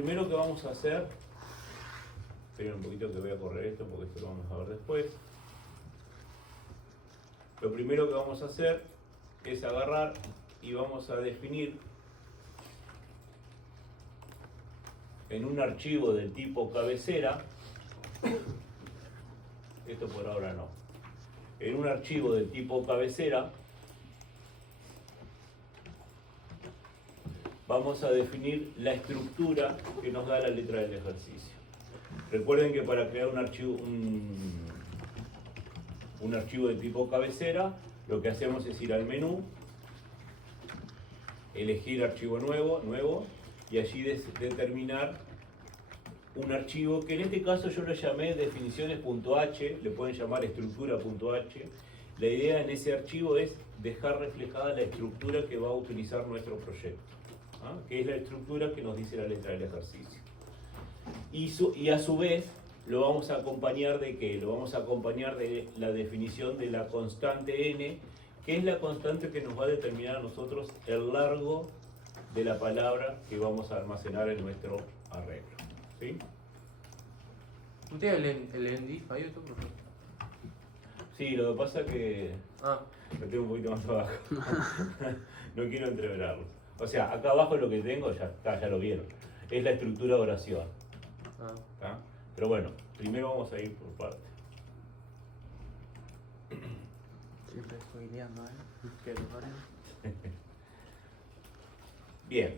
primero que vamos a hacer, esperen un poquito que voy a correr esto porque esto lo vamos a ver después. Lo primero que vamos a hacer es agarrar y vamos a definir en un archivo del tipo cabecera, esto por ahora no, en un archivo del tipo cabecera vamos a definir la estructura que nos da la letra del ejercicio. Recuerden que para crear un archivo de tipo cabecera, lo que hacemos es ir al menú, elegir archivo nuevo, y allí determinar un archivo que en este caso yo lo llamé definiciones.h, le pueden llamar estructura.h. La idea en ese archivo es dejar reflejada la estructura que va a utilizar nuestro proyecto, ¿ah? Que es la estructura que nos dice la letra del ejercicio. Y a su vez lo vamos a acompañar de ¿qué? Lo vamos a acompañar de la definición de la constante n, que es la constante que nos va a determinar a nosotros el largo de la palabra que vamos a almacenar en nuestro arreglo. ¿Sí? ¿No tiene el endif ahí esto, profesor? Sí, lo que pasa es que Ah, lo tengo un poquito más abajo. No quiero entreverarlo. O sea, acá abajo lo que tengo, ya está, ya lo vieron. Es la estructura de oración. ¿Tá? Pero bueno, primero vamos a ir por partes. siempre estoy liando, Que lo paren. Bien.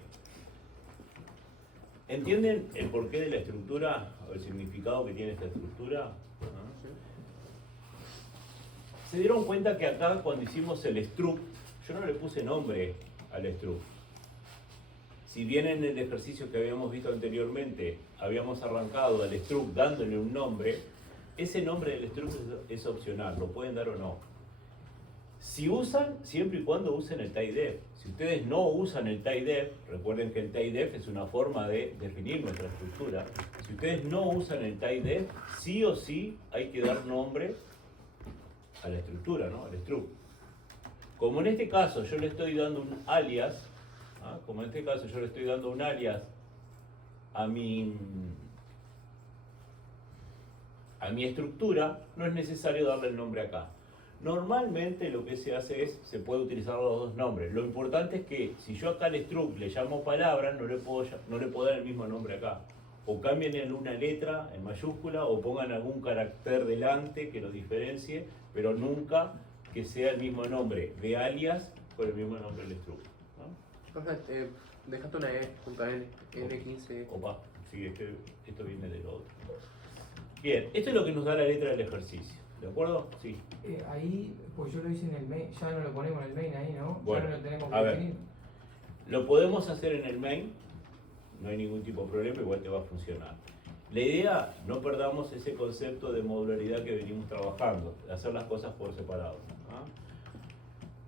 ¿Entienden el porqué de la estructura o el significado que tiene esta estructura? ¿Ah? ¿Se dieron cuenta que acá cuando hicimos el struct, yo no le puse nombre al struct? Si bien en el ejercicio que habíamos visto anteriormente habíamos arrancado al struct dándole un nombre, ese nombre del struct es opcional, lo pueden dar o no. Si usan, siempre y cuando usen el tiedef. Si ustedes no usan el tiedef, recuerden que el tiedef es una forma de definir nuestra estructura. Si ustedes no usan el tiedef, sí o sí hay que dar nombre a la estructura, ¿no? Al struct. Como en este caso yo le estoy dando un alias, ¿ah? Como en este caso yo le estoy dando un alias a mi estructura, no es necesario darle el nombre acá. Normalmente lo que se hace es, se puede utilizar los dos nombres. Lo importante es que si yo acá al struct le llamo palabra, no le puedo dar el mismo nombre acá. O cambien en una letra en mayúscula o pongan algún carácter delante que lo diferencie, pero nunca que sea el mismo nombre de alias con el mismo nombre del struct, ¿no? Profe, dejaste una E, punta N, N15. Opa, sí, es que esto viene del otro. Bien, esto es lo que nos da la letra del ejercicio. ¿De acuerdo? Sí. Ahí, pues yo lo hice en el main, ya no lo ponemos en el main ahí, ¿no? Bueno, ya no lo tenemos que a ver. definir. Lo podemos hacer en el main, no hay ningún tipo de problema, igual te va a funcionar. La idea, no perdamos ese concepto de modularidad que venimos trabajando, de hacer las cosas por separado, ¿ah?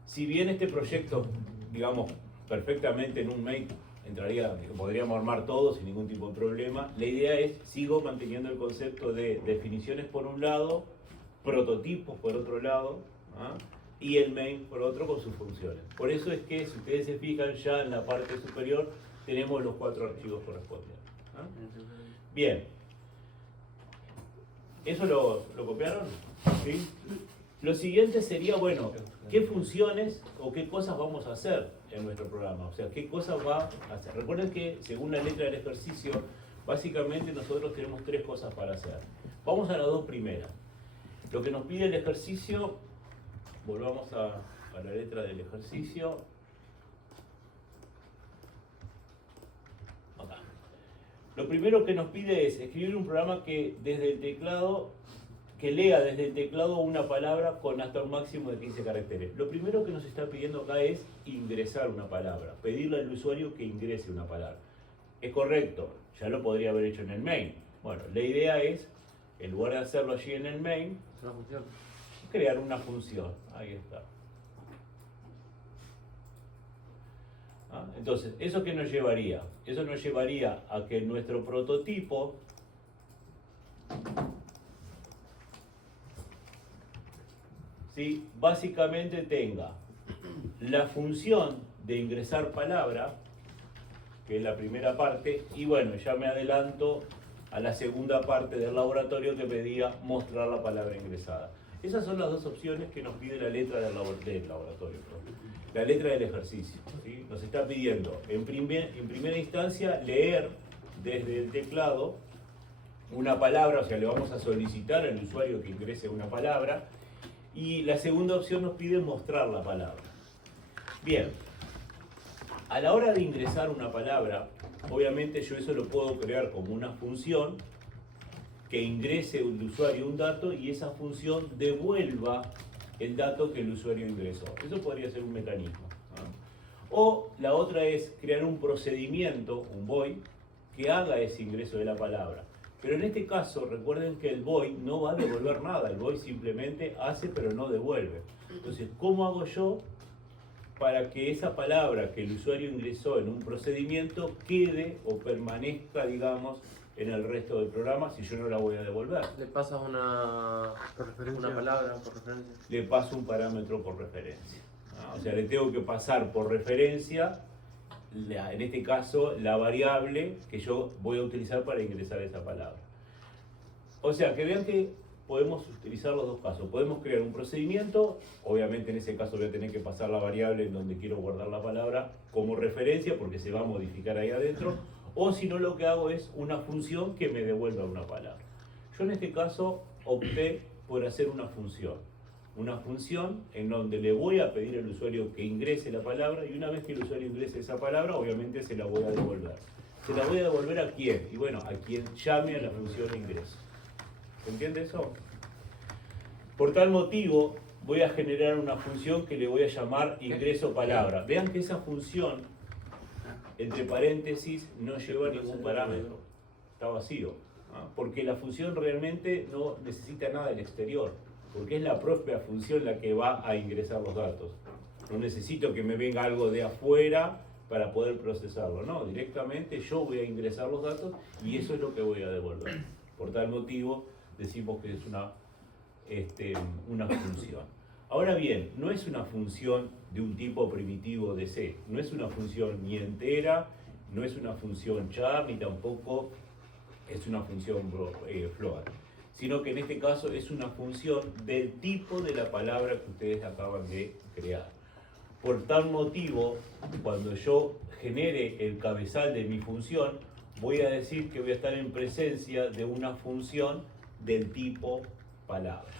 Si bien este proyecto, digamos, perfectamente en un main entraría, podríamos armar todo sin ningún tipo de problema, la idea es, sigo manteniendo el concepto de definiciones por un lado, prototipos por otro lado, ¿ah? Y el main por otro con sus funciones. Por eso es que, si ustedes se fijan, ya en la parte superior tenemos los 4 archivos correspondientes, ¿ah? Bien. ¿Eso lo copiaron? ¿Sí? Lo siguiente sería, bueno, ¿qué funciones o qué cosas vamos a hacer en nuestro programa? O sea, ¿qué cosas va a hacer? Recuerden que, según la letra del ejercicio, básicamente nosotros tenemos 3 cosas para hacer. Vamos a las 2 primeras. Lo que nos pide el ejercicio, volvamos a la letra del ejercicio. Acá. Lo primero que nos pide es escribir un programa que desde el teclado, que lea desde el teclado una palabra con hasta un máximo de 15 caracteres. Lo primero que nos está pidiendo acá es ingresar una palabra, pedirle al usuario que ingrese una palabra. Es correcto, ya lo podría haber hecho en el main. Bueno, la idea es, en lugar de hacerlo allí en el main, Es una función. crear una función. Ahí está. ¿Ah? Entonces, ¿eso qué nos llevaría? Eso nos llevaría a que nuestro prototipo ¿sí? Básicamente tenga la función de ingresar palabra que es la primera parte, y bueno, ya me adelanto a la segunda parte del laboratorio que pedía mostrar la palabra ingresada. Esas son las dos opciones que nos pide la letra del laboratorio, perdón. La letra del ejercicio, ¿sí? Nos está pidiendo en primera instancia leer desde el teclado una palabra, o sea, le vamos a solicitar al usuario que ingrese una palabra, y la segunda opción nos pide mostrar la palabra. Bien, a la hora de ingresar una palabra, obviamente yo eso lo puedo crear como una función que ingrese el usuario un dato y esa función devuelva el dato que el usuario ingresó. Eso podría ser un mecanismo, ¿no? O la otra es crear un procedimiento, un void, que haga ese ingreso de la palabra. Pero en este caso, recuerden que el void no va a devolver nada, el void simplemente hace pero no devuelve. Entonces, ¿cómo hago yo para que esa palabra que el usuario ingresó en un procedimiento quede o permanezca, digamos, en el resto del programa si yo no la voy a devolver? Le pasas una palabra por referencia. Le paso un parámetro por referencia. O sea, le tengo que pasar por referencia, en este caso, la variable que yo voy a utilizar para ingresar esa palabra. O sea, que vean que podemos utilizar los dos casos. Podemos crear un procedimiento, obviamente en ese caso voy a tener que pasar la variable en donde quiero guardar la palabra como referencia porque se va a modificar ahí adentro, o si no lo que hago es una función que me devuelva una palabra. Yo en este caso opté por hacer una función en donde le voy a pedir al usuario que ingrese la palabra y una vez que el usuario ingrese esa palabra, obviamente se la voy a devolver. ¿Se la voy a devolver a quién? Y bueno, a quien llame a la función ingreso. ¿Se entiende eso? Por tal motivo, voy a generar una función que le voy a llamar ingreso palabra. Vean que esa función, entre paréntesis, no lleva ningún parámetro. Está vacío. Porque la función realmente no necesita nada del exterior. Porque es la propia función la que va a ingresar los datos. No necesito que me venga algo de afuera para poder procesarlo. No, directamente yo voy a ingresar los datos y eso es lo que voy a devolver. Por tal motivo, decimos que es una función. Ahora bien, no es una función de un tipo primitivo de C, no es una función ni entera, no es una función char, ni tampoco es una función float, sino que en este caso es una función del tipo de la palabra que ustedes acaban de crear. Por tal motivo, cuando yo genere el cabezal de mi función, voy a decir que voy a estar en presencia de una función del tipo palabra.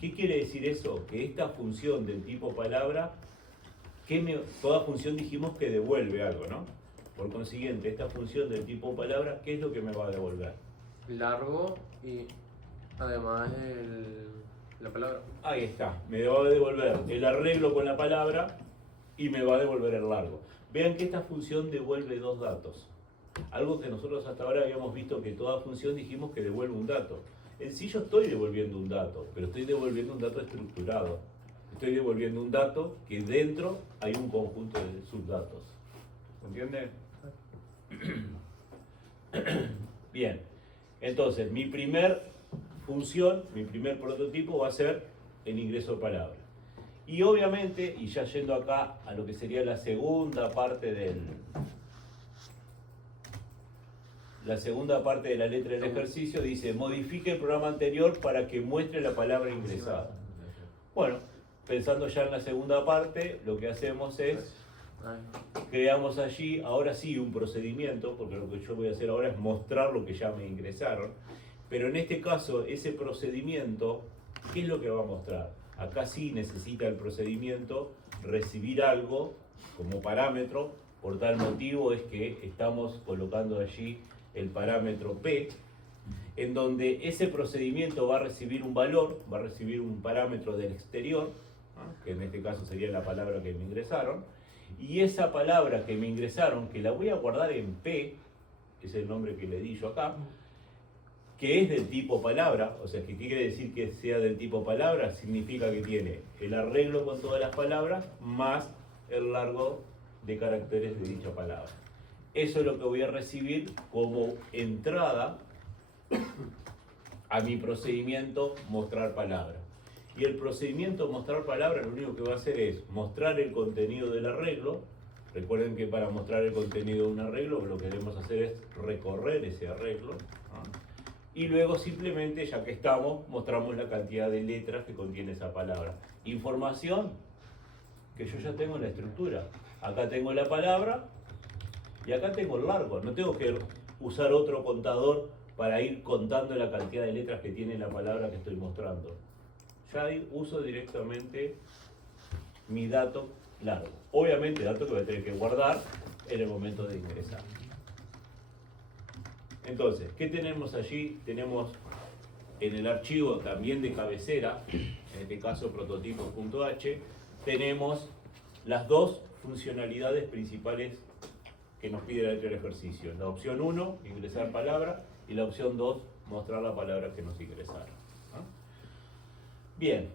¿Qué quiere decir eso? Que esta función del tipo palabra, toda función dijimos que devuelve algo, ¿no? Por consiguiente, esta función del tipo palabra, ¿qué es lo que me va a devolver? Largo y además la palabra. Ahí está, me va a devolver el arreglo con la palabra y me va a devolver el largo. Vean que esta función devuelve dos datos. Algo que nosotros hasta ahora habíamos visto que toda función dijimos que devuelve un dato. En sí yo estoy devolviendo un dato, pero estoy devolviendo un dato estructurado. Estoy devolviendo un dato que dentro hay un conjunto de subdatos. ¿Se entiende? Bien, entonces mi primer función, mi primer prototipo va a ser el ingreso de palabra. Y obviamente, y ya yendo acá a lo que sería la segunda parte de la letra del ejercicio, dice modifique el programa anterior para que muestre la palabra ingresada. Bueno, pensando ya en la segunda parte, lo que hacemos es creamos allí, ahora sí, un procedimiento, porque lo que yo voy a hacer ahora es mostrar lo que ya me ingresaron, pero en este caso, ese procedimiento, ¿qué es lo que va a mostrar? Acá sí necesita el procedimiento recibir algo como parámetro, por tal motivo es que estamos colocando allí el parámetro P, en donde ese procedimiento va a recibir un valor, va a recibir un parámetro del exterior, ¿no? Que en este caso sería la palabra que me ingresaron, y esa palabra que me ingresaron, que la voy a guardar en P, es el nombre que le di yo acá, que es del tipo palabra, o sea, ¿qué quiere decir que sea del tipo palabra? Significa que tiene el arreglo con todas las palabras más el largo de caracteres de dicha palabra. Eso es lo que voy a recibir como entrada a mi procedimiento mostrar palabra. Y el procedimiento mostrar palabra lo único que va a hacer es mostrar el contenido del arreglo Recuerden que para mostrar el contenido de un arreglo lo que debemos hacer es recorrer ese arreglo, ¿ah? Y luego simplemente, ya que estamos, mostramos la cantidad de letras que contiene esa palabra. Información que yo ya tengo en la estructura. Acá tengo la palabra y acá tengo el largo. No tengo que usar otro contador para ir contando la cantidad de letras que tiene la palabra que estoy mostrando. Ya ahí uso directamente mi dato largo. Obviamente, dato que voy a tener que guardar en el momento de ingresar. Entonces, ¿qué tenemos allí? Tenemos en el archivo también de cabecera, en este caso prototipo.h, tenemos las dos funcionalidades principales que nos pide el ejercicio. La opción 1, ingresar palabra, y la opción 2, mostrar la palabra que nos ingresaron. ¿No? Bien,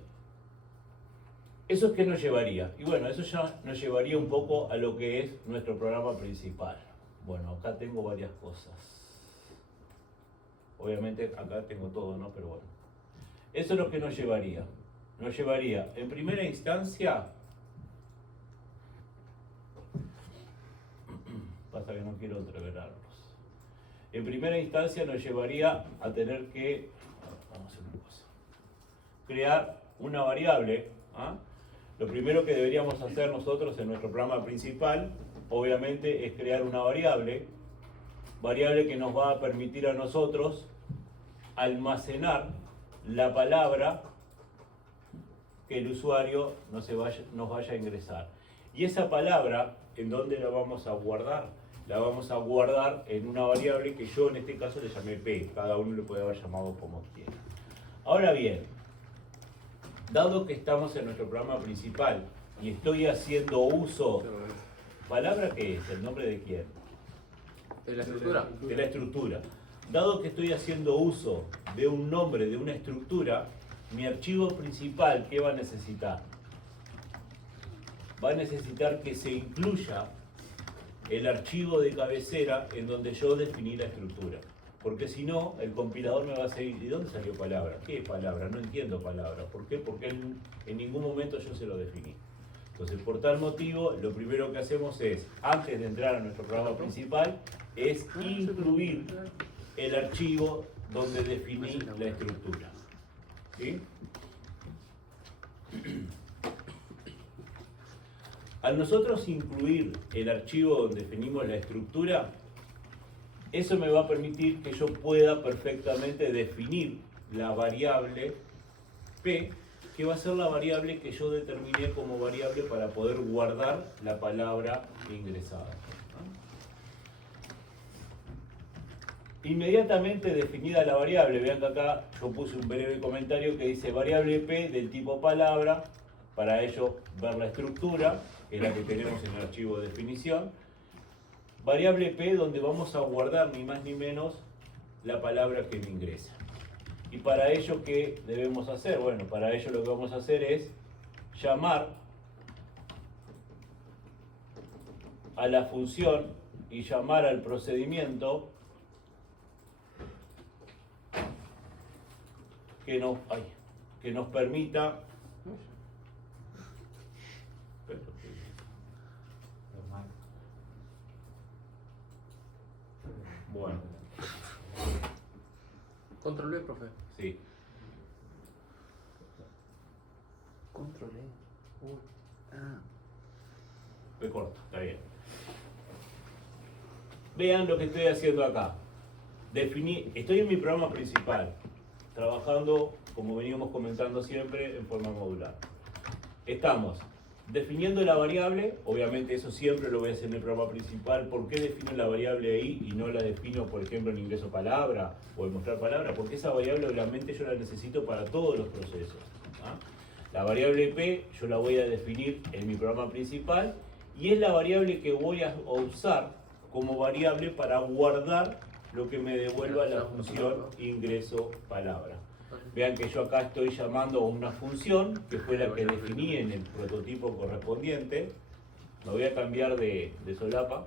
¿eso es qué nos llevaría? Y bueno, eso ya nos llevaría un poco a lo que es nuestro programa principal. Bueno, acá tengo varias cosas. Obviamente acá tengo todo, ¿no? Pero bueno. Eso es lo que nos llevaría. Nos llevaría, en primera instancia, pasa que no quiero entreverarlos. En primera instancia nos llevaría a tener que, vamos a hacer una cosa, crear una variable. ¿Ah? Lo primero que deberíamos hacer nosotros en nuestro programa principal, obviamente, es crear una variable que nos va a permitir a nosotros almacenar la palabra que el usuario nos vaya a ingresar. Y esa palabra, ¿en dónde la vamos a guardar? La vamos a guardar en una variable que yo en este caso le llamé P. Cada uno le puede haber llamado como quiera. Ahora bien, dado que estamos en nuestro programa principal y estoy haciendo uso, ¿palabra qué es? ¿El nombre de quién? ¿De la estructura? De la estructura. Dado que estoy haciendo uso de un nombre de una estructura, mi archivo principal, ¿qué va a necesitar? Va a necesitar que se incluya el archivo de cabecera en donde yo definí la estructura. Porque si no, el compilador me va a seguir. ¿De dónde salió palabra? ¿Qué es palabra? No entiendo palabra. ¿Por qué? Porque en ningún momento yo se lo definí. Entonces, por tal motivo, lo primero que hacemos es, antes de entrar a nuestro programa principal, es incluir el archivo donde definí la estructura. ¿Sí? Al nosotros incluir el archivo donde definimos la estructura, eso me va a permitir que yo pueda perfectamente definir la variable P, que va a ser la variable que yo determiné como variable para poder guardar la palabra ingresada. Inmediatamente definida la variable, vean que acá yo puse un breve comentario que dice variable P del tipo palabra, para ello ver la estructura, que es la que tenemos en el archivo de definición. Variable P donde vamos a guardar ni más ni menos la palabra que me ingresa. Y para ello, ¿qué debemos hacer? Bueno, para ello lo que vamos a hacer es llamar a la función y llamar al procedimiento que nos permita bueno. Control V, profe. Sí. Control E. Me corto, está bien. Vean lo que estoy haciendo acá. Estoy en mi programa principal, trabajando, como veníamos comentando siempre, en forma modular. Estamos definiendo la variable, obviamente eso siempre lo voy a hacer en el programa principal. ¿Por qué defino la variable ahí y no la defino, por ejemplo, en ingreso palabra o en mostrar palabra? Porque esa variable obviamente yo la necesito para todos los procesos. ¿Ah? La variable P yo la voy a definir en mi programa principal y es la variable que voy a usar como variable para guardar lo que me devuelva la función ingreso palabra. Vean que yo acá estoy llamando a una función que fue la que definí en el prototipo correspondiente. Me voy a cambiar de solapa.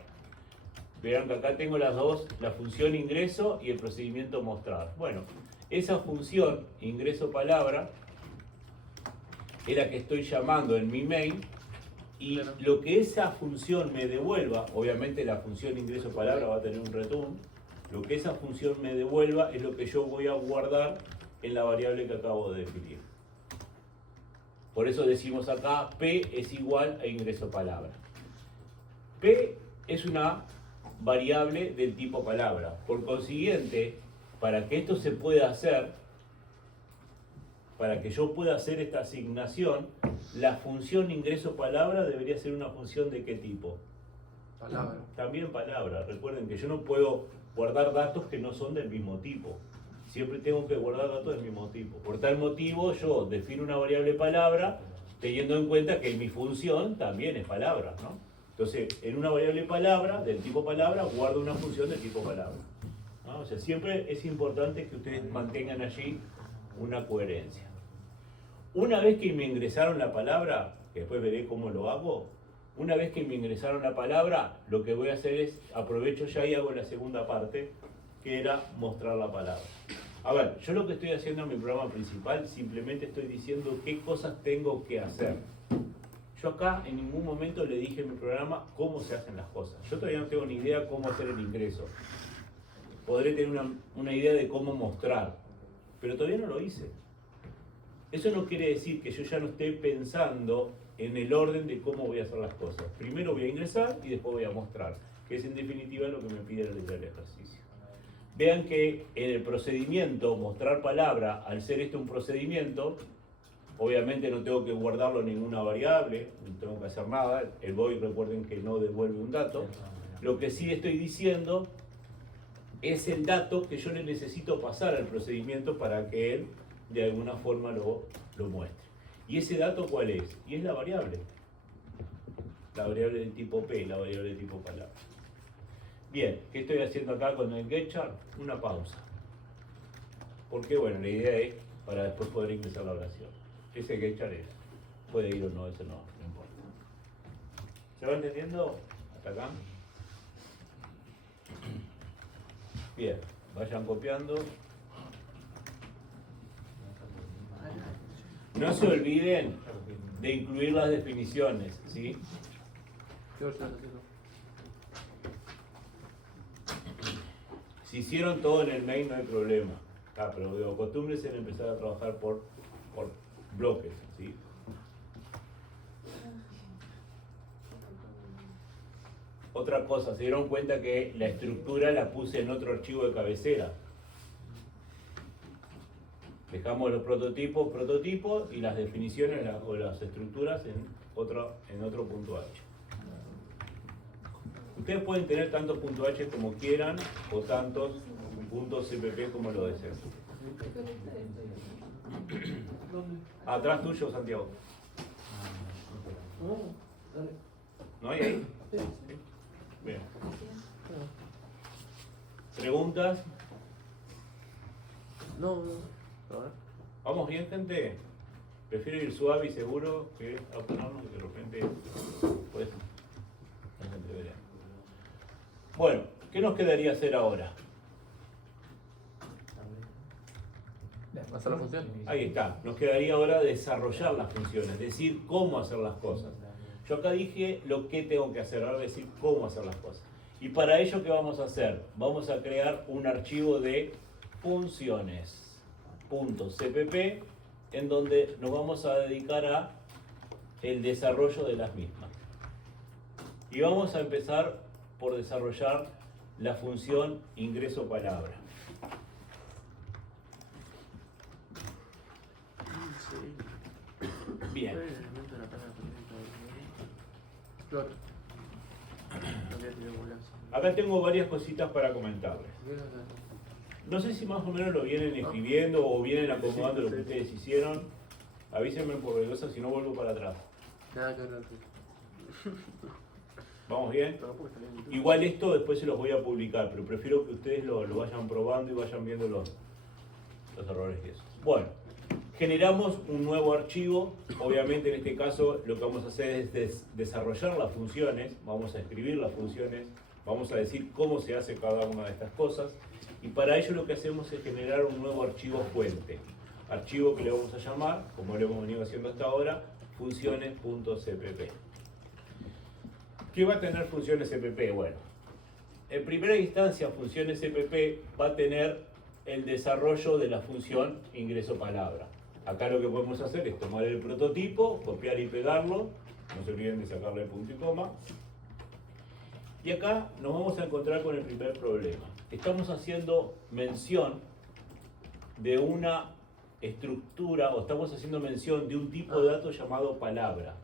Vean que acá tengo las dos, la función ingreso y el procedimiento mostrar. Bueno, esa función ingreso palabra es la que estoy llamando en mi main Y Claro. lo que esa función me devuelva, obviamente la función ingreso palabra va a tener un return, lo que esa función me devuelva es lo que yo voy a guardar en la variable que acabo de definir. Por eso decimos acá P es igual a ingreso palabra. P es una variable del tipo palabra. Por consiguiente, para que esto se pueda hacer, para que yo pueda hacer esta asignación, la función ingreso palabra debería ser una función ¿de qué tipo? Palabra. También palabra. Recuerden que yo no puedo guardar datos que no son del mismo tipo. Siempre tengo que guardar datos del mismo tipo. Por tal motivo yo defino una variable palabra teniendo en cuenta que mi función también es palabra, ¿no? Entonces, en una variable palabra, del tipo palabra, guardo una función del tipo palabra, ¿no? O sea, siempre es importante que ustedes mantengan allí una coherencia. Una vez que me ingresaron la palabra, que después veré cómo lo hago, una vez que me ingresaron la palabra, lo que voy a hacer es, aprovecho ya y hago la segunda parte, que era mostrar la palabra. A ver, yo lo que estoy haciendo en mi programa principal, simplemente estoy diciendo qué cosas tengo que hacer. Yo acá en ningún momento le dije en mi programa cómo se hacen las cosas. Yo todavía no tengo ni idea cómo hacer el ingreso. Podré tener una idea de cómo mostrar, pero todavía no lo hice. Eso no quiere decir que yo ya no esté pensando en el orden de cómo voy a hacer las cosas. Primero voy a ingresar y después voy a mostrar, que es en definitiva lo que me pide el ejercicio. Vean que en el procedimiento, mostrar palabra, al ser esto un procedimiento, obviamente no tengo que guardarlo en ninguna variable, no tengo que hacer nada. El void, recuerden que no devuelve un dato. Lo que sí estoy diciendo es el dato que yo le necesito pasar al procedimiento para que él de alguna forma lo muestre. ¿Y ese dato cuál es? Y es la variable. La variable del tipo P, la variable del tipo palabra. Bien, ¿qué estoy haciendo acá con el getChar? Una pausa. Porque bueno, la idea es para después poder ingresar la oración. Ese getChar es. Puede ir o no, eso no importa. ¿Se va entendiendo hasta acá? Bien, vayan copiando. No se olviden de incluir las definiciones, ¿sí? ¿Qué versión estás haciendo? Si hicieron todo en el mail no hay problema. Pero de costumbre en empezar a trabajar por bloques, ¿sí? Otra cosa, se dieron cuenta que la estructura la puse en otro archivo de cabecera. Dejamos los prototipos y las definiciones o las estructuras en otro punto H. Ustedes pueden tener tantos puntos H como quieran o tantos puntos CPP como lo deseen. Atrás tuyo, Santiago. ¿No hay ahí? Bien. ¿Preguntas? No. A ver. ¿Vamos bien, gente? Prefiero ir suave y seguro que apurarnos y de repente pues nos entreveremos. Bueno, ¿qué nos quedaría hacer ahora? ¿Hacer la función? Ahí está, nos quedaría ahora desarrollar las funciones, decir cómo hacer las cosas. Yo acá dije lo que tengo que hacer, ahora decir cómo hacer las cosas. Y para ello, ¿qué vamos a hacer? Vamos a crear un archivo de funciones.cpp en donde nos vamos a dedicar a el desarrollo de las mismas. Y vamos a empezar por desarrollar la función ingreso palabra. Bien. Acá tengo varias cositas para comentarles. No sé si más o menos lo vienen escribiendo o vienen acomodando lo que ustedes hicieron. Avísenme por velosa si no vuelvo para atrás. Nada que ver. ¿Vamos bien? Igual esto después se los voy a publicar, pero prefiero que ustedes lo vayan probando y vayan viendo los errores y eso. Bueno, generamos un nuevo archivo. Obviamente en este caso lo que vamos a hacer es desarrollar las funciones, vamos a escribir las funciones, vamos a decir cómo se hace cada una de estas cosas. Y para ello lo que hacemos es generar un nuevo archivo fuente. Archivo que le vamos a llamar, como lo hemos venido haciendo hasta ahora, funciones.cpp. ¿Qué va a tener función SPP? Bueno, en primera instancia, función SPP va a tener el desarrollo de la función ingreso palabra. Acá lo que podemos hacer es tomar el prototipo, copiar y pegarlo. No se olviden de sacarle el punto y coma. Y acá nos vamos a encontrar con el primer problema. Estamos haciendo mención de una estructura, o estamos haciendo mención de un tipo de dato llamado palabra.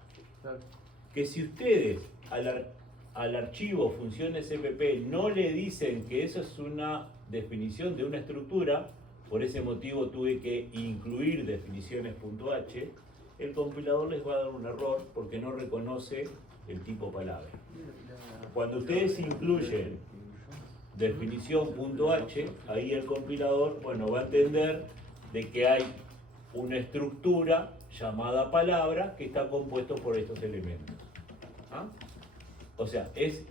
Que si ustedes al archivo función SPP no le dicen que eso es una definición de una estructura, por ese motivo tuve que incluir definiciones.h, el compilador les va a dar un error porque no reconoce el tipo palabra. Cuando ustedes incluyen definición.h, ahí el compilador, bueno, va a entender de que hay una estructura llamada palabra que está compuesto por estos elementos. ¿Ah? O sea, es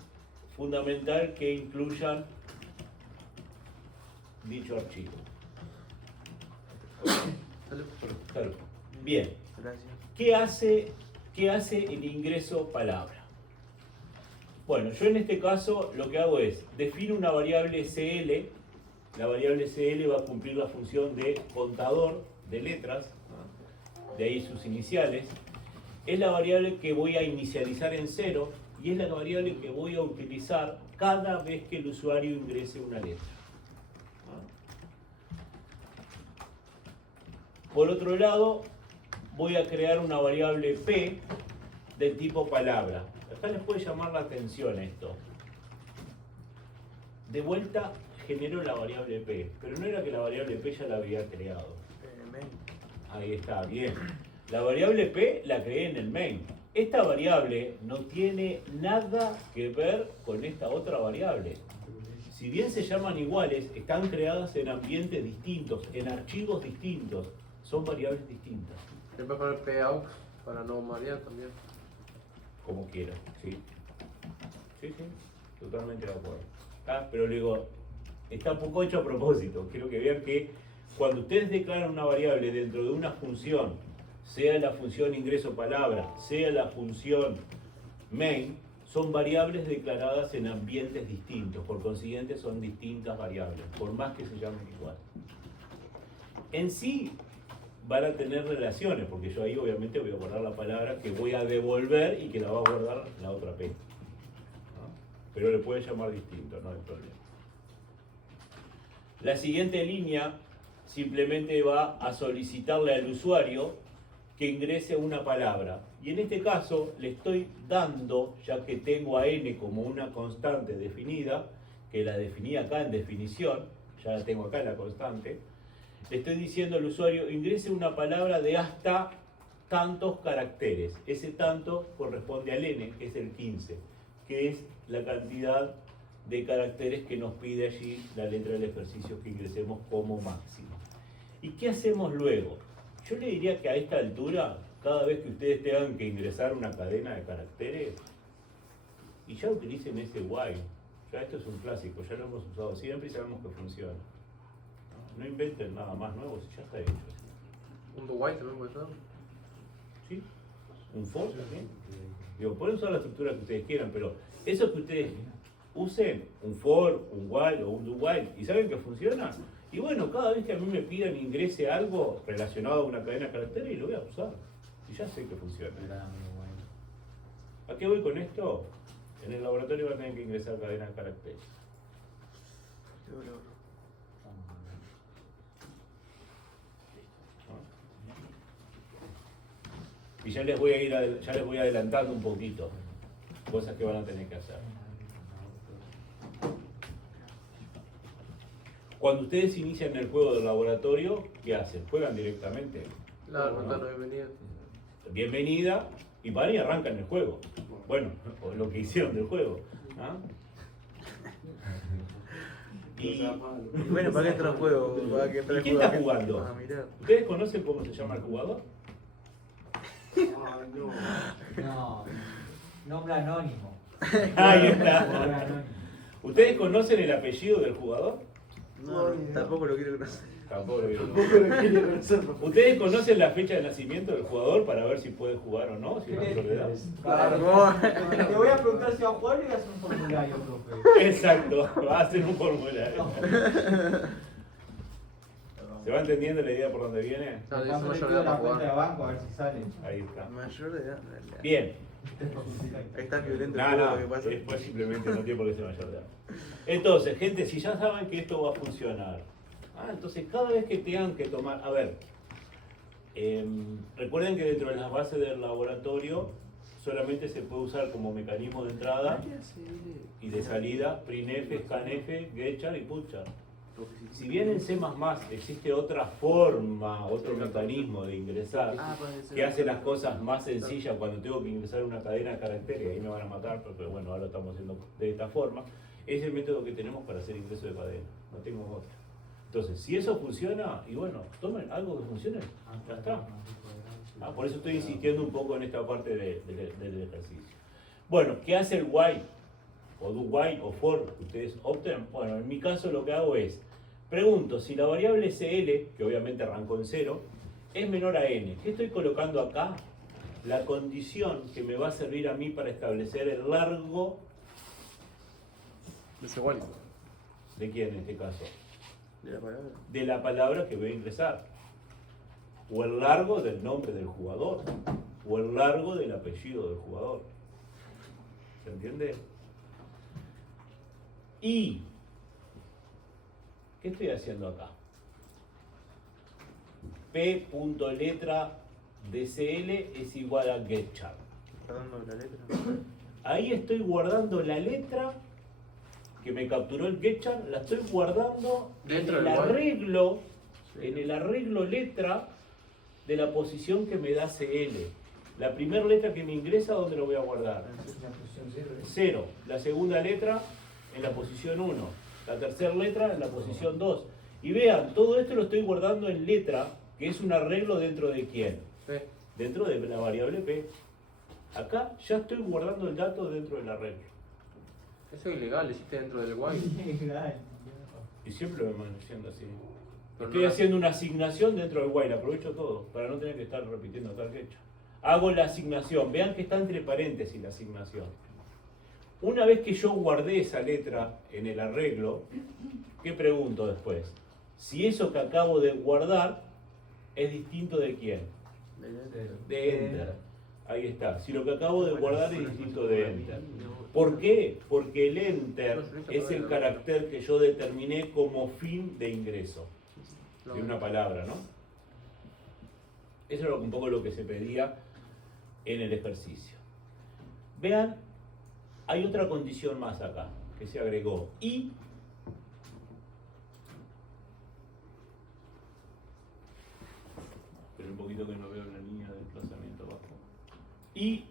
fundamental que incluyan dicho archivo. Claro. Bien. ¿Qué hace el ingreso palabra? Bueno, yo en este caso lo que hago es defino una variable CL. La variable CL va a cumplir la función de contador de letras, de ahí sus iniciales. Es la variable que voy a inicializar en 0 y es la variable que voy a utilizar cada vez que el usuario ingrese una letra. Por otro lado, voy a crear una variable P del tipo palabra. Acá les puede llamar la atención esto. De vuelta genero la variable P, pero no era que la variable P ya la había creado. Ahí está, bien. La variable P la creé en el main. Esta variable no tiene nada que ver con esta otra variable. Si bien se llaman iguales, están creadas en ambientes distintos, en archivos distintos. Son variables distintas. Le voy a poner PAUX para no marear también. Como quieran, sí. Sí, totalmente de acuerdo. Ah, pero le digo, está poco hecho a propósito. Quiero que vean que cuando ustedes declaran una variable dentro de una función, sea la función ingreso palabra, sea la función main, son variables declaradas en ambientes distintos. Por consiguiente, son distintas variables, por más que se llamen igual. En sí, van a tener relaciones, porque yo ahí obviamente voy a guardar la palabra que voy a devolver y que la va a guardar la otra P. ¿No? Pero le puede llamar distinto, no hay problema. La siguiente línea simplemente va a solicitarle al usuario que ingrese una palabra. Y en este caso le estoy dando, ya que tengo a n como una constante definida, que la definí acá en definición, ya la tengo acá en la constante, le estoy diciendo al usuario, ingrese una palabra de hasta tantos caracteres. Ese tanto corresponde al n, que es el 15, que es la cantidad de caracteres que nos pide allí la letra del ejercicio que ingresemos como máximo. ¿Y qué hacemos luego? Yo le diría que a esta altura, cada vez que ustedes tengan que ingresar una cadena de caracteres, y ya utilicen ese while. Ya esto es un clásico, ya lo hemos usado siempre y sabemos que funciona. No inventen nada más nuevo, si ya está hecho. ¿Un do while también puede ser? ¿Sí? ¿Un for también? Digo, pueden usar la estructura que ustedes quieran, pero eso que ustedes usen, un for, un while o un do while, y saben que funciona, y bueno, cada vez que a mí me pidan ingrese algo relacionado a una cadena de caracteres, y lo voy a usar. Y ya sé que funciona. ¿A qué voy con esto? En el laboratorio van a tener que ingresar cadenas de caracteres. Y ya les voy a ir adelantando un poquito cosas que van a tener que hacer. Cuando ustedes inician el juego del laboratorio, ¿qué hacen? ¿Juegan directamente? Claro, no, bienvenida. Bienvenida, y van y arrancan el juego. Bueno, o lo que hicieron del juego. ¿Ah? Y bueno, ¿para qué entra el juego? ¿Para qué entra el quién juego? está jugando? Ah, mirá. ¿Ustedes conocen cómo se llama el jugador? No, nombre anónimo. Ahí está. Nombre anónimo. ¿Ustedes conocen el apellido del jugador? No, tampoco lo quiero. Tampoco lo vieron. Tampoco lo quería conocerlo. ¿Ustedes conocen la fecha de nacimiento del jugador para ver si puede jugar o no? Si es mayor de edad. Te voy a preguntar si va a jugar y voy a hacer un formulario, profe. Exacto, va a hacer un formulario. ¿Se va entendiendo la idea por dónde viene? No, dice Estamos mayor de metido edad en la para cuenta de jugar. banco a ver si sale. Ahí está. Mayor de edad, en realidad. Bien. Es tan violento No, todo no, lo que pasa. después simplemente no tiene por qué ser mayor de edad. Entonces, gente, si ya saben que esto va a funcionar, entonces cada vez que tengan que tomar, a ver, recuerden que dentro de las bases del laboratorio solamente se puede usar como mecanismo de entrada y de salida printf, scanf, getchar y putchar. Si bien en C++ existe otra forma, otro mecanismo de ingresar, que hace las cosas más sencillas cuando tengo que ingresar una cadena de caracteres, ahí me van a matar, pero bueno, ahora lo estamos haciendo de esta forma, es el método que tenemos para hacer ingreso de cadena, no tengo otro. Entonces, si eso funciona, y bueno, tomen algo que funcione, ya está. Por eso estoy insistiendo un poco en esta parte del ejercicio. Bueno, ¿qué hace el while? O do while o for, que ustedes opten. Bueno, en mi caso lo que hago es, pregunto si la variable CL, que obviamente arrancó en 0, es menor a n. ¿Qué estoy colocando acá? La condición que me va a servir a mí para establecer el largo Dice igual. de quién en este caso, De la palabra. de la palabra que voy a ingresar, o el largo del nombre del jugador, o el largo del apellido del jugador. ¿Se entiende? Y ¿qué estoy haciendo acá? P.letra de CL es igual a getChar. Guardando la letra. Ahí estoy guardando la letra que me capturó el getChar, la estoy guardando Dentro en del el while. arreglo, en el arreglo letra de la posición que me da CL. La primera letra que me ingresa, ¿dónde lo voy a guardar? La posición 0. 0. La segunda letra en la posición 1. La tercera letra en la posición 2. Y vean, todo esto lo estoy guardando en letra, que es un arreglo dentro de quién. P. Dentro de la variable P. Acá ya estoy guardando el dato dentro del arreglo. Eso es ilegal, lo hiciste dentro del while. Y siempre lo vengo haciendo así. Pero Estoy no- haciendo una asignación dentro del while, aprovecho todo, para no tener que estar repitiendo tal que hecho. Hago la asignación, vean que está entre paréntesis la asignación. Una vez que yo guardé esa letra en el arreglo, ¿qué pregunto después? Si eso que acabo de guardar es distinto de quién. De enter. Ahí está. Si lo que acabo de guardar es distinto de enter. ¿Por qué? Porque el enter es el carácter que yo determiné como fin de ingreso de una palabra, ¿no? Eso era un poco lo que se pedía en el ejercicio. Vean, hay otra condición más acá que se agregó. Y pero un poquito que no veo la línea de desplazamiento abajo. Y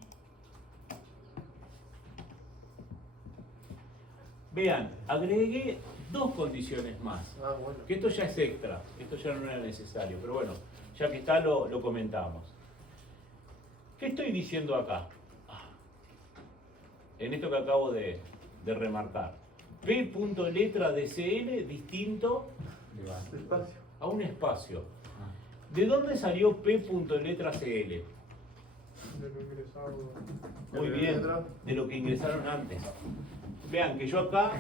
vean, agregué dos condiciones más. Bueno. Que esto ya es extra, esto ya no era necesario, pero bueno, ya que está lo comentamos. ¿Qué estoy diciendo acá? En esto que acabo de remarcar. P.letra de CL distinto Espacio. a un espacio. ¿De dónde salió P.letra CL? De lo ingresado. Muy bien, de lo que ingresaron antes. Vean que yo acá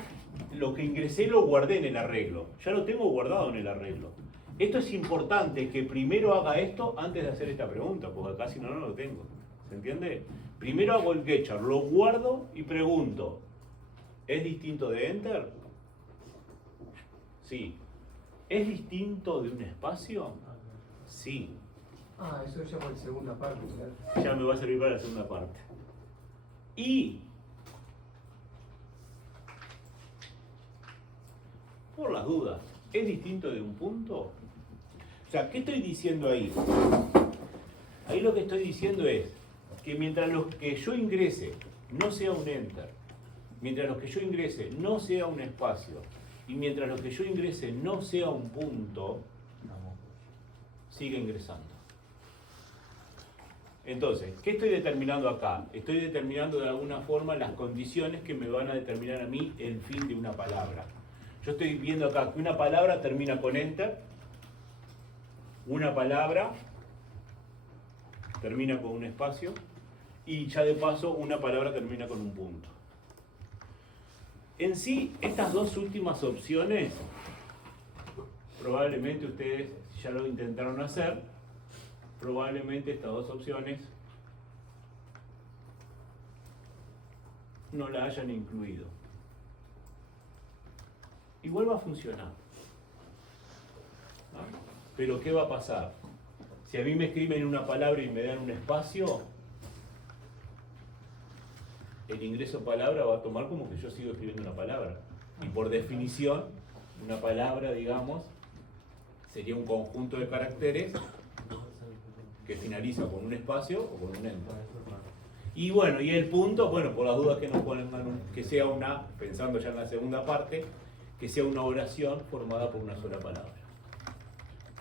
lo que ingresé lo guardé en el arreglo. Ya lo tengo guardado en el arreglo. Esto es importante que primero haga esto antes de hacer esta pregunta, porque acá si no, no lo tengo. ¿Se entiende? Primero hago el getchar, lo guardo y pregunto. ¿Es distinto de enter? Sí. ¿Es distinto de un espacio? Sí. Eso ya por la segunda parte, claro. Ya me va a servir para la segunda parte. Y por las dudas, ¿es distinto de un punto? O sea, ¿qué estoy diciendo ahí? Ahí lo que estoy diciendo es que mientras lo que yo ingrese no sea un enter, mientras lo que yo ingrese no sea un espacio, y mientras lo que yo ingrese no sea un punto, sigue ingresando. Entonces, ¿qué estoy determinando acá? Estoy determinando de alguna forma las condiciones que me van a determinar a mí el fin de una palabra. Yo estoy viendo acá que una palabra termina con enter, una palabra termina con un espacio y ya de paso una palabra termina con un punto. En sí, estas dos últimas opciones, probablemente ustedes ya lo intentaron hacer, probablemente estas dos opciones no la hayan incluido. Igual va a funcionar. ¿No? Pero ¿qué va a pasar? Si a mí me escriben una palabra y me dan un espacio, el ingreso palabra va a tomar como que yo sigo escribiendo una palabra. Y por definición, una palabra, digamos, sería un conjunto de caracteres que finaliza con un espacio o con un enter. Y bueno, y el punto, bueno, por las dudas que nos ponen, que sea una, pensando ya en la segunda parte, que sea una oración formada por una sola palabra.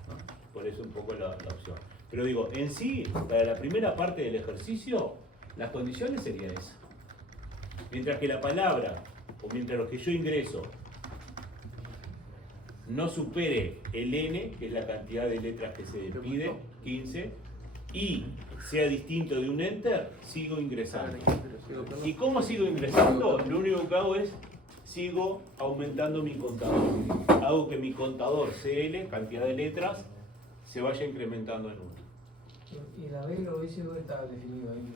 ¿No? Por eso un poco la opción. Pero digo, en sí, para la primera parte del ejercicio, las condiciones serían esas. Mientras que la palabra, o mientras lo que yo ingreso, no supere el n, que es la cantidad de letras que se pide, 15, y sea distinto de un enter, sigo ingresando. ¿Y cómo sigo ingresando? Lo único que hago es, sigo aumentando mi contador. Hago que mi contador CL, cantidad de letras, se vaya incrementando en 1. Y el arreglo ese está definido ahí.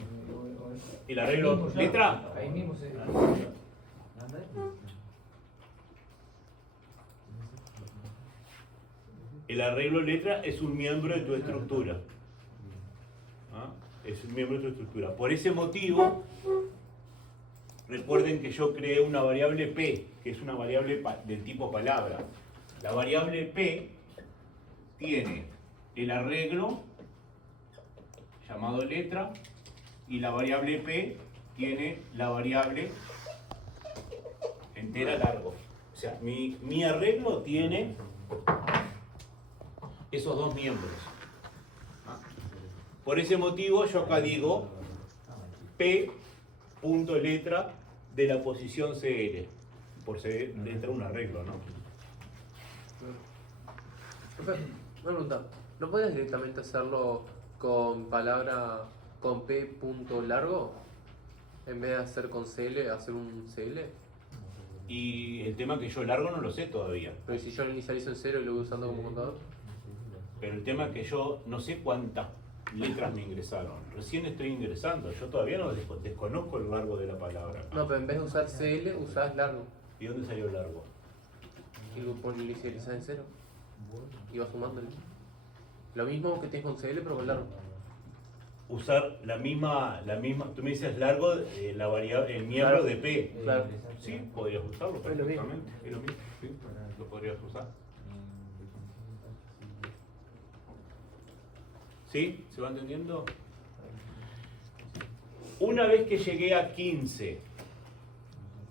¿El arreglo ahí mismo ya, letra? Ahí mismo se. El arreglo letra es un miembro de tu estructura. ¿Ah? Es un miembro de tu estructura. Por ese motivo, recuerden que yo creé una variable P, que es una variable del tipo palabra. La variable P tiene el arreglo llamado letra y la variable P tiene la variable entera largo. O sea, mi arreglo tiene esos dos miembros. Por ese motivo yo acá digo P punto letra de la posición CL, por ser letra un arreglo, ¿no? Profe, una pregunta. ¿No puedes directamente hacerlo con palabra con P punto largo? En vez de hacer con CL, hacer un CL. Y el tema que yo largo no lo sé todavía. Pero si yo lo inicializo en 0 y lo voy usando como contador. Pero el tema es que yo no sé cuántas letras me ingresaron. Recién estoy ingresando. Yo todavía no desconozco el largo de la palabra. No, pero en vez de usar CL, usás largo. ¿Y dónde salió el largo? Y lo inicializás en 0. Y vas sumándole. Lo mismo que tienes con CL, pero con largo. Usar la misma, tú me dices largo, la variable, el miembro Claro. de P. Claro. Sí, podrías usarlo Es lo mismo. perfectamente. Es lo mismo, sí, lo podrías usar. ¿Sí? ¿Se va entendiendo? Una vez que llegué a 15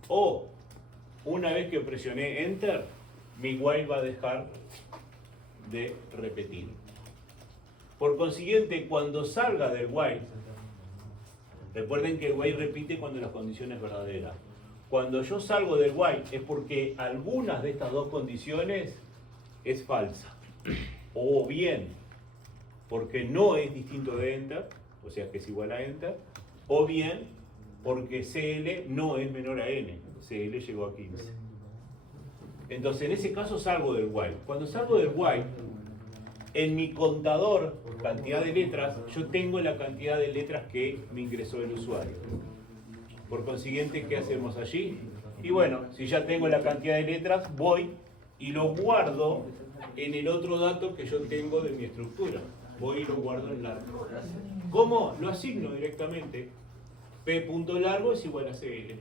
o una vez que presioné Enter, mi while va a dejar de repetir. Por consiguiente, cuando salga del while, recuerden que el while repite cuando la condición es verdadera. Cuando yo salgo del while es porque algunas de estas dos condiciones es falsa. O bien porque no es distinto de enter, o sea que es igual a enter, o bien porque CL no es menor a n, CL llegó a 15. Entonces en ese caso salgo del while. Cuando salgo del while, en mi contador, cantidad de letras, yo tengo la cantidad de letras que me ingresó el usuario. Por consiguiente, ¿qué hacemos allí? Y bueno, si ya tengo la cantidad de letras, voy y lo guardo en el otro dato que yo tengo de mi estructura. Voy y lo guardo en largo. ¿Cómo? Lo asigno directamente. P punto largo es igual a CL.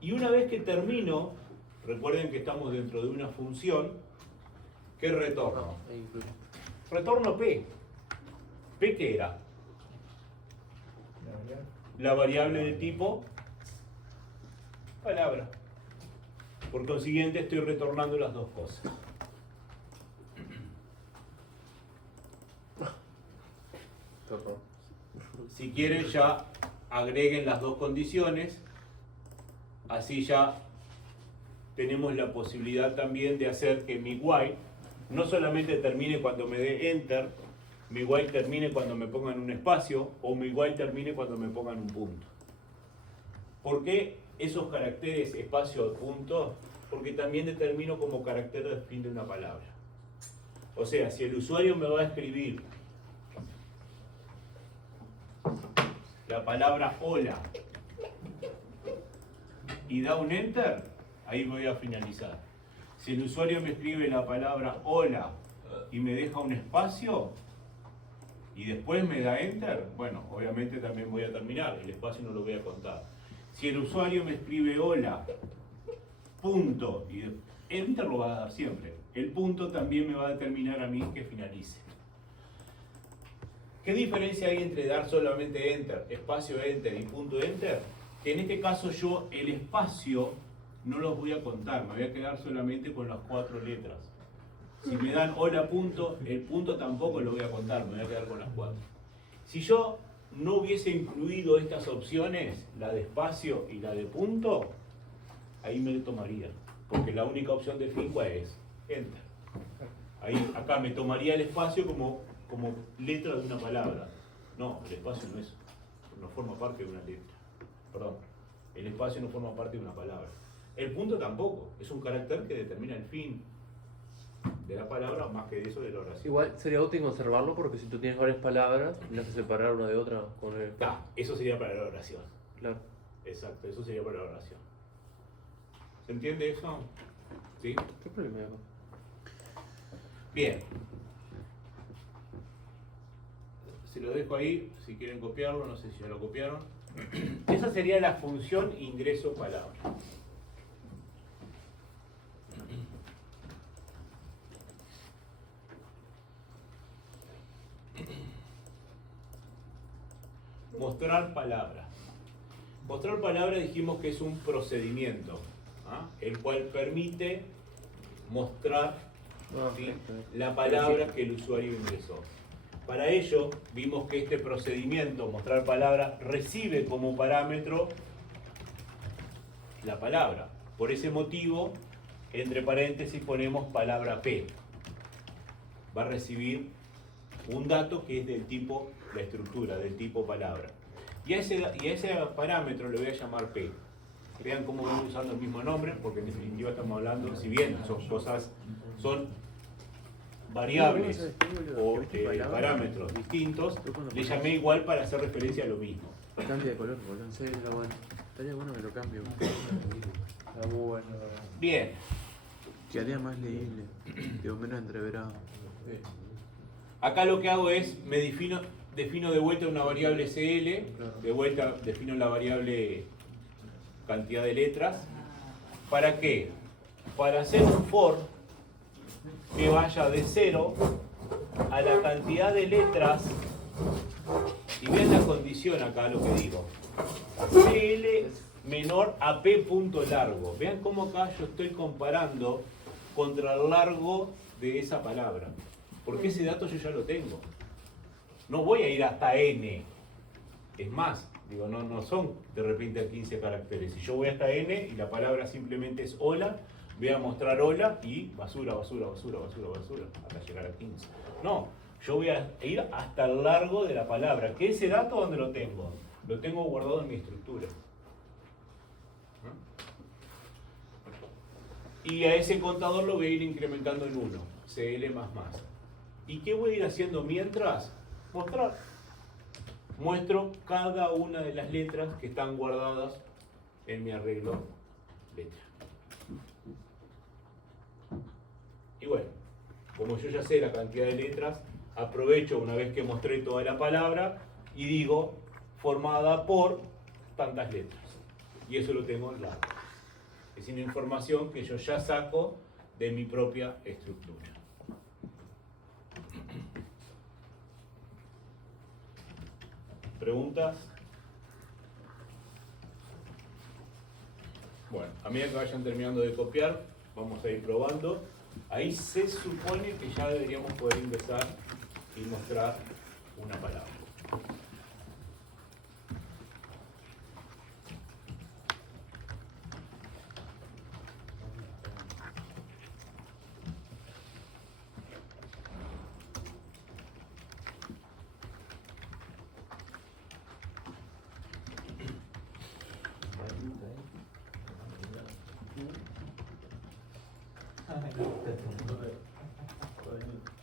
Y una vez que termino, recuerden que estamos dentro de una función, ¿qué retorno? No, ahí incluye. Retorno P. ¿P qué era? La variable de tipo palabra. Por consiguiente estoy retornando las dos cosas. Si quieren ya agreguen las dos condiciones, así ya tenemos la posibilidad también de hacer que mi while no solamente termine cuando me dé enter, mi while termine cuando me pongan un espacio o mi while termine cuando me pongan un punto. ¿Por qué esos caracteres espacio punto? Porque también determino como carácter de fin de una palabra. O sea, si el usuario me va a escribir la palabra hola y da un enter, ahí voy a finalizar. Si el usuario me escribe la palabra hola y me deja un espacio y después me da enter, bueno, obviamente también voy a terminar, el espacio no lo voy a contar. Si el usuario me escribe hola, punto, y enter lo va a dar siempre, el punto también me va a determinar a mí que finalice. ¿Qué diferencia hay entre dar solamente enter, espacio enter y punto enter? Que en este caso yo el espacio no los voy a contar, me voy a quedar solamente con las 4 letras. Si me dan hola punto, el punto tampoco lo voy a contar, me voy a quedar con las 4. Si yo no hubiese incluido estas opciones, la de espacio y la de punto, ahí me lo tomaría, porque la única opción de fin ¿cuál es? Enter. Ahí, acá me tomaría el espacio como letra de una palabra. No, el espacio no forma parte de una letra. Perdón, el espacio no forma parte de una palabra. El punto tampoco, es un carácter que determina el fin de la palabra más que de eso de la oración. Igual sería útil conservarlo porque si tú tienes varias palabras, tienes que separar una de otra con el... Eso sería para la oración. Claro. Exacto, eso sería para la oración. ¿Se entiende eso? ¿Sí? ¿Qué problema hay acá? Bien. Se lo dejo ahí, si quieren copiarlo, no sé si ya lo copiaron. Esa sería la función ingreso palabra. Mostrar palabra. Mostrar palabra dijimos que es un procedimiento, el cual permite mostrar ¿sí? la palabra que el usuario ingresó. Para ello vimos que este procedimiento, mostrar palabra, recibe como parámetro la palabra. Por ese motivo, entre paréntesis ponemos palabra P. Va a recibir un dato que es del tipo, la estructura, del tipo palabra. Y a ese parámetro le voy a llamar P. Vean cómo voy usando el mismo nombre, porque en definitiva estamos hablando, si bien son variables o parámetros distintos, le llamé igual para hacer referencia a lo mismo. Cambia de color, boludo. Sí, está bueno. Estaría bueno que lo cambie. Está muy bueno. Bien. Quedaría más leíble. Digo, menos entreverado. Sí. Acá lo que hago es, defino de vuelta una variable CL, de vuelta defino la variable cantidad de letras. ¿Para qué? Para hacer un for que vaya de 0 a la cantidad de letras, y vean la condición acá lo que digo, CL menor a P punto largo. Vean cómo acá yo estoy comparando contra el largo de esa palabra, porque ese dato yo ya lo tengo. No voy a ir hasta N, es más, digo, no son de repente 15 caracteres. Si yo voy hasta N y la palabra simplemente es hola, voy a mostrar hola y basura, basura, basura, basura, basura, hasta llegar a 15. No, yo voy a ir hasta el largo de la palabra. ¿Qué ese dato dónde lo tengo? Lo tengo guardado en mi estructura. Y a ese contador lo voy a ir incrementando en 1, CL más más. ¿Y qué voy a ir haciendo mientras? Mostrar. Muestro cada una de las letras que están guardadas en mi arreglo letra. Y bueno, como yo ya sé la cantidad de letras, aprovecho una vez que mostré toda la palabra y digo formada por tantas letras. Y eso lo tengo en la... Es una información que yo ya saco de mi propia estructura. ¿Preguntas? Bueno, a medida que vayan terminando de copiar, vamos a ir probando. Ahí se supone que ya deberíamos poder ingresar y mostrar una palabra.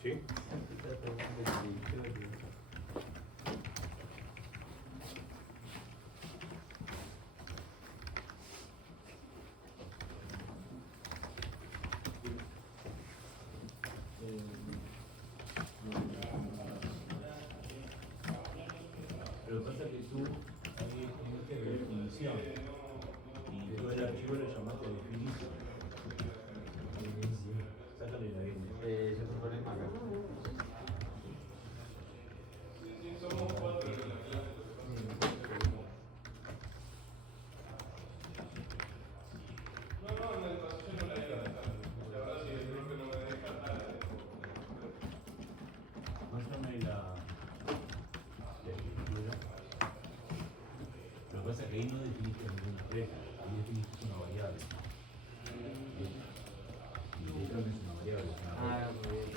¿Sí? Lo que pasa es que tú ahí escogiste definición y tú el archivo lo llamaste definición. Sácale la N. Yo te problema acá. Muéstrame la escritura. Lo que pasa es que ahí no definiste ninguna regla, ahí definiste una variable. Y letra no es una variable, es una regla.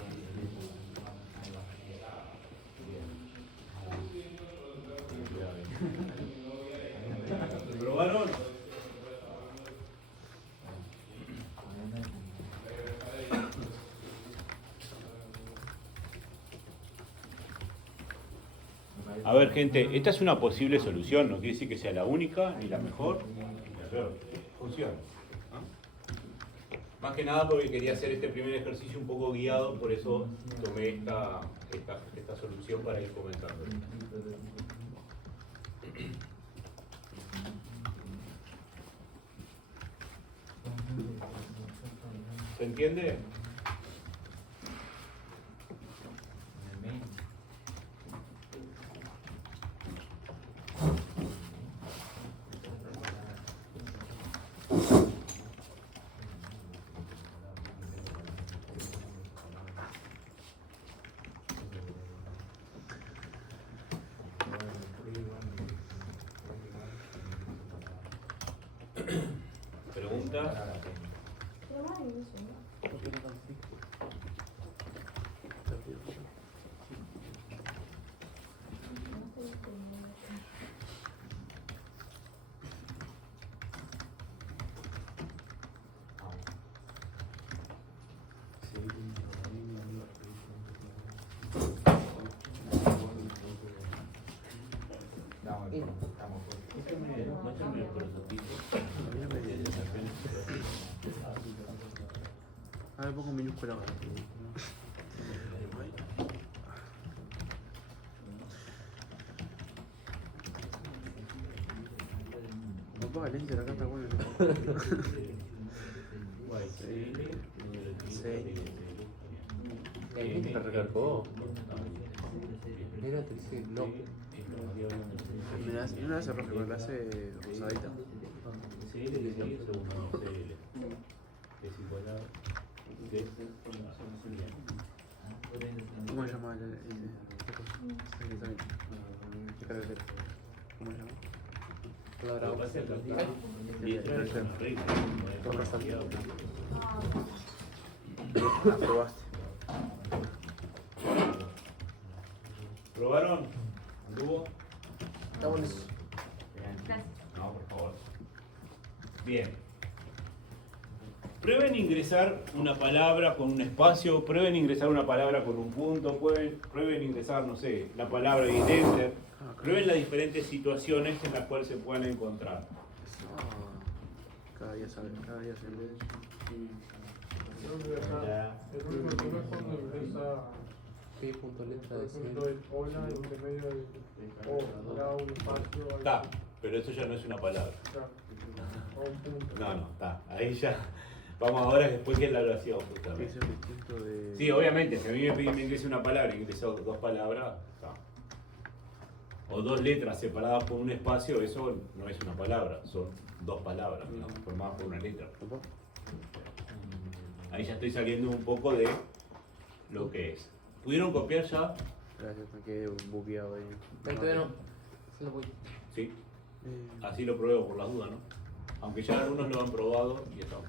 ¿Probaron? A ver, gente, esta es una posible solución, no quiere decir que sea la única, ni la mejor, ni la peor. Funciona. ¿Ah? Más que nada porque quería hacer este primer ejercicio un poco guiado, por eso tomé esta solución para ir comentando. ¿Se entiende? ¿Preguntas? Muéstrame el prototipo. A ver, pongo minúscula. No ponga lente, acá está bueno. ¿Quién te recargó? Mira, te dice no. Una vez se roja, pero la hace rosadita. CL que sigue segundo CL. Es igual a D. ¿Cómo se llama el ¿Qué caracter? ¿Cómo se llama? Claro. Lo que pasa es que acá letra es una regla. Con resaltado. Aprobaste. ¿Probaron? ¿Anduvo? Está buenísimo. No, por favor. Bien. Prueben ingresar una palabra con un espacio, prueben ingresar una palabra con un punto, prueben ingresar, no sé, la palabra y el enter. Prueben las diferentes situaciones en las cuales se puedan encontrar. Cada día sabe, cada día se ve. El último tema es cuando ingresa P punto letra de por ejemplo, el hola entre medio del o, da un espacio. algo Está, así. pero eso ya no es una palabra. Claro. O un punto. No, está. Ahí ya. Vamos ahora después que es la oración, ¿Qué es justamente. el distinto de...? Sí, obviamente, si a mí me piden que ingrese una palabra y ingreso dos palabras, está. O dos letras separadas por un espacio, eso no es una palabra, son dos palabras, ¿no? Formadas por una letra. Ahí ya estoy saliendo un poco de lo que es. ¿Pudieron copiar ya? Gracias, me quedé bugueado ahí. Todavía no. Se lo voy. Sí. Así lo pruebo por las dudas, ¿no? Aunque ya algunos lo han probado y estamos.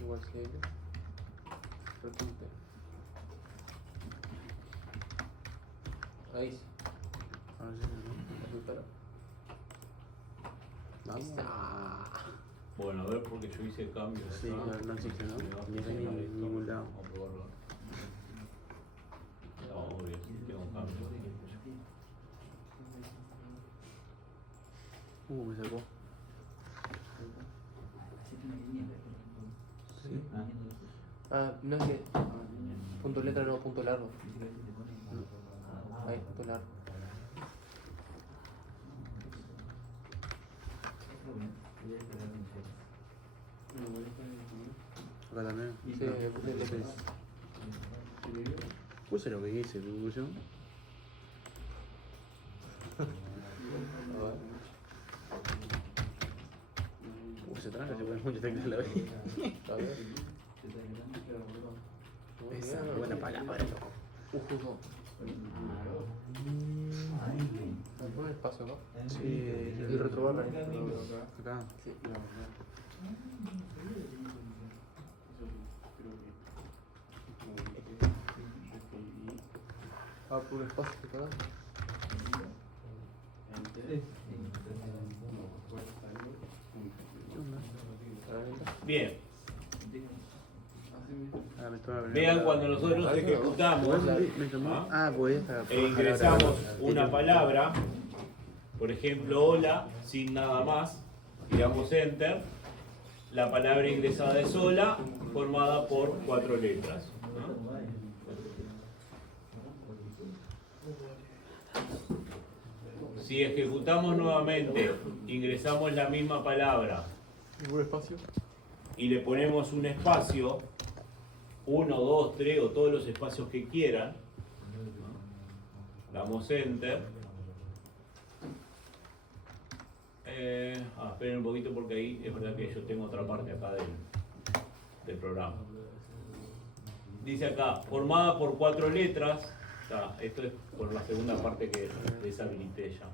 Igual que ellos. Repite. Ahí sí. A ver si Apuntará. Vamos. Bueno, a ver, porque yo hice el cambio. Sí, acá. no existe, ¿no? Me va a Ni acá ni funcionar en esto. ningún lado. Vamos a probarlo. No, obvio, tengo un cambio. Me sacó. Sí. Ah, no es que. Punto letra no, punto largo. Ahí, punto largo. Acá también. Sí, le puse letra. Puse lo que hice, ¿tú puse? Se tranca, se pone mucho tecla a la vez. A ver. Esa buena palabra, loco. Justo. ¿Me pone espacio acá? Sí, El retrobarra. acá. Sí. Ah, por un espacio acá. ¿Qué onda? Bien, Ah, me toma vean cuando nosotros ejecutamos Me tomó. Ah, pues esta. e ingresamos una palabra, por ejemplo, hola, sin nada más, y damos enter, la palabra ingresada es hola, formada por 4 letras. ¿No? Si ejecutamos nuevamente, ingresamos la misma palabra ¿Ningún espacio? y le ponemos un espacio, 1, 2, 3 o todos los espacios que quieran, damos enter. Esperen un poquito porque ahí es verdad que yo tengo otra parte acá del programa. Dice acá, formada por 4 letras. Esto es por la segunda parte que deshabilité ya.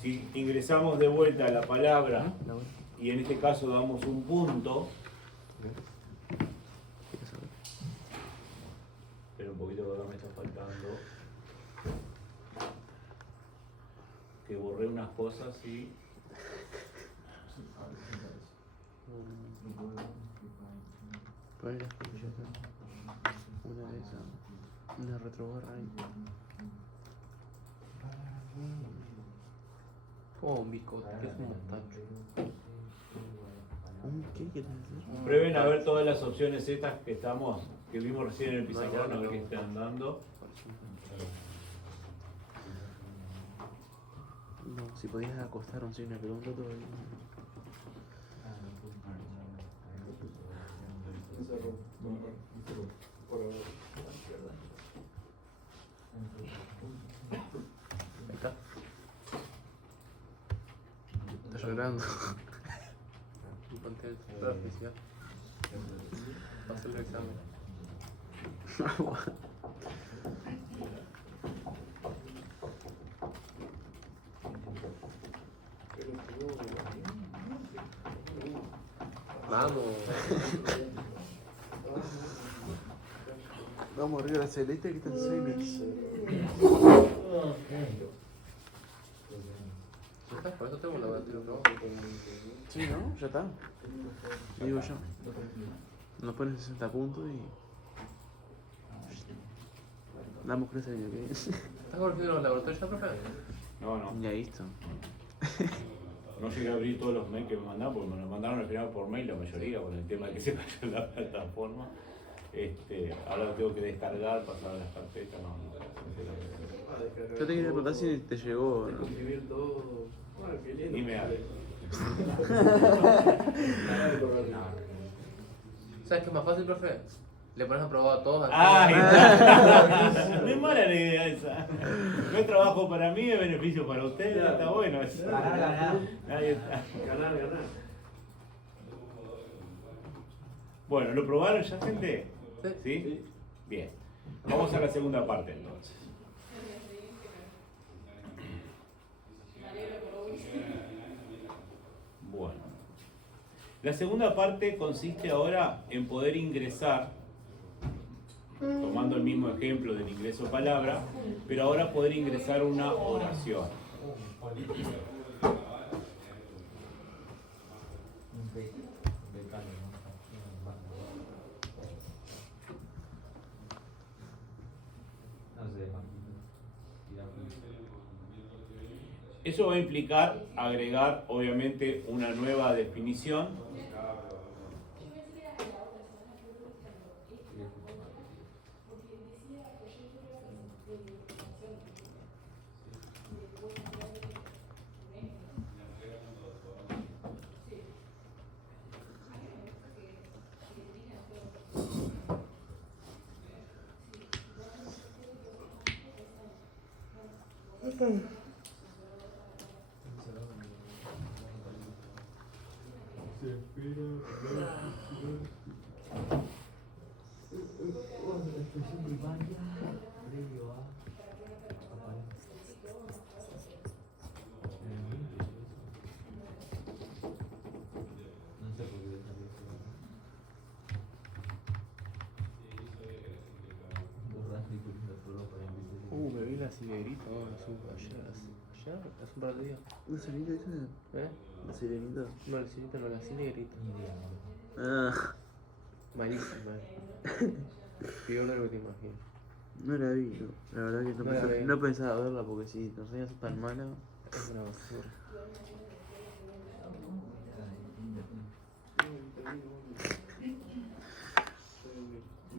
Si ingresamos de vuelta la palabra y en este caso damos un punto, espera un poquito que acá me está faltando, que borré unas cosas y Ponle la escucha acá. Una de esas. Una retrobarra ahí. Como un biscote, que es un mostacho. ¿Qué quieres decir? prueben a ver todas las opciones estas que vimos recién en el pizarrón, a ver qué están dando. No, si podías acostar un signo de pregunta todavía. Ahí está. Está llorando. Y ponte el sector oficial. Pasó el examen. Vamos. Vamos arriba la celeste que está en semis. Por eso tengo la batería, ¿no? Sí, ¿no? Ya está. Digo yo. Nos ponen 60 puntos y. Damos clase el año que viene. ¿Estás corrigiendo los laboratorios ya, profe? No, Ya listo. no llegué a abrir todos los mails que me mandaron, porque me los mandaron al final por mail la mayoría, por el tema de que se cayó la plataforma. Ahora lo tengo que descargar, pasar a las carpetas, no. Yo te quería preguntar si te llegó. ¿No? Escribir todo. Ni me hables. ¿Sabes qué es más fácil, profe? Le pones a probar a todos. ¡Ay! Está. No es mala la idea esa. No es trabajo para mí, es beneficio para ustedes, está bueno eso. Ganar. Ahí está. Ganar. Bueno, ¿lo probaron ya, gente? Sí. ¿Sí? Bien. Vamos a la segunda parte entonces. Bueno. La segunda parte consiste ahora en poder ingresar tomando el mismo ejemplo del ingreso palabra, pero ahora poder ingresar una oración. Eso va a implicar agregar, obviamente, una nueva definición. Me vi la sirenita ayer, hace un par de días. ¿La sirenita esa? ¿Eh? ¿La sirenita? No, la sirenita no, la cinegrita. Ah, Malísima. Peor de lo que te imaginas. no la vi, no. La verdad que no, No la pensaba, vi. no pensaba verla porque si la reseñas son tan malas. Es una basura.